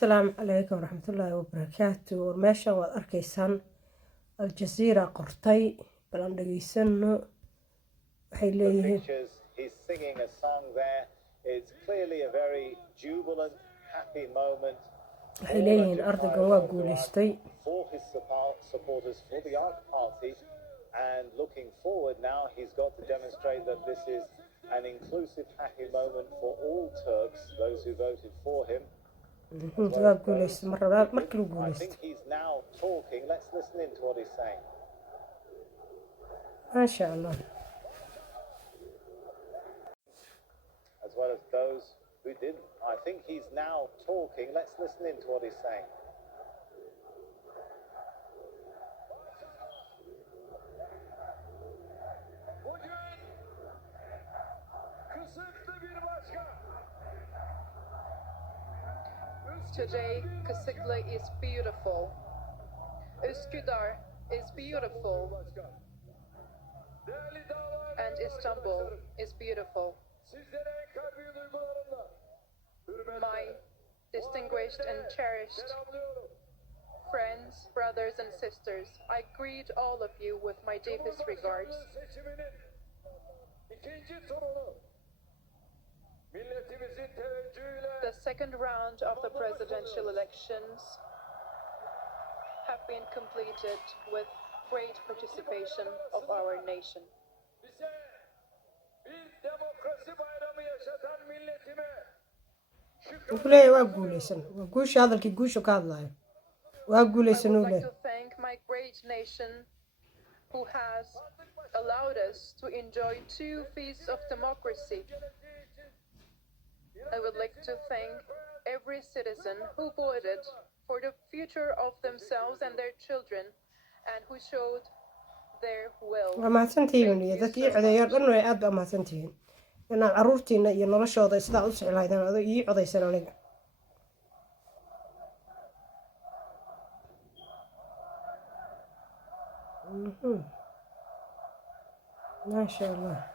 السلام عليكم ورحمة الله وبركاته. ورماشا وأركيسان الجزيرة قرطي بلندقيسنو حيليه. He's singing a song there. It's clearly a very jubilant, happy moment. حيليه أردوغان guuleystey. For his supporters, for the ARC party, and looking forward now, he's got to demonstrate that this is an inclusive, happy moment for all Turks, those who voted for him. I think he's now talking. Let's listen in to what he's saying. ما شاء الله. As well as those who didn't. I think he's now talking. Let's listen in to what he's saying. Today, Kısıklı is beautiful. Üsküdar is beautiful. And Istanbul is beautiful. My distinguished and cherished friends, brothers and sisters, I greet all of you with my deepest regards. The second round of the presidential elections have been completed with great participation of our nation. I would like to thank my great nation who has allowed us to enjoy 2 feasts of democracy. I would like to thank every citizen who voted for the future of themselves and their children and who showed their will. ما شاء الله.